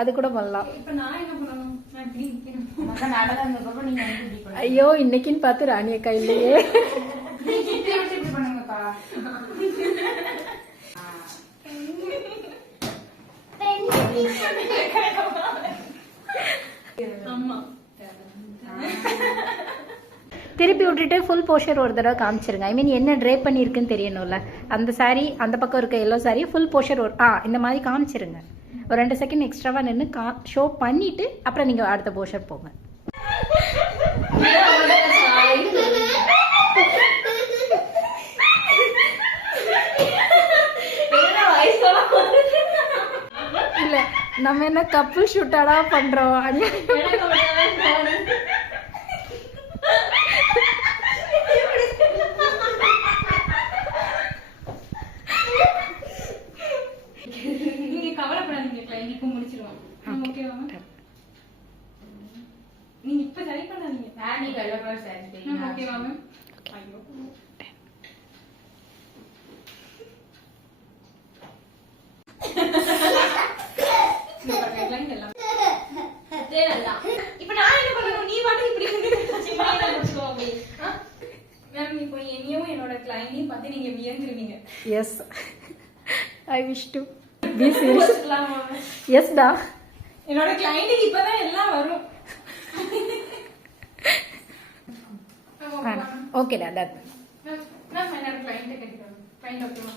அது கூட பண்ணலாம். ஐயோ இன்னைக்குன்னு பார்த்து ராணி அக்கா இல்லையே. திருப்பி விட்டுட்டு ஃபுல் போர்ஷன் ஒரு தடவை காமிச்சிருங்க. ஐ மீன் என்ன ட்ரேப் பண்ணியிருக்குன்னு தெரியணும்ல. அந்த சாரீ அந்த பக்கம் இருக்க எல்லோ சாரீ ஃபுல் போர்ஷன் இந்த மாதிரி காமிச்சிருங்க. ஒரு 2 செகண்ட் எக்ஸ்ட்ராவா நின்று ஷோ பண்ணிட்டு அப்புறம் நீங்க அடுத்த போர்ஷன் போங்க. இல்ல நம்ம என்ன கப்புள் ஷூட்டாடா பண்றோம். Yes, I wish to be serious. Yes da. என்னோட கிளையன்ட்க்கு இப்பதான் எல்லாம் வரும். Okay da, done. நான் என்னோட கிளையன்ட் கேக்குறேன். கிளையன்ட் ஓகேவா?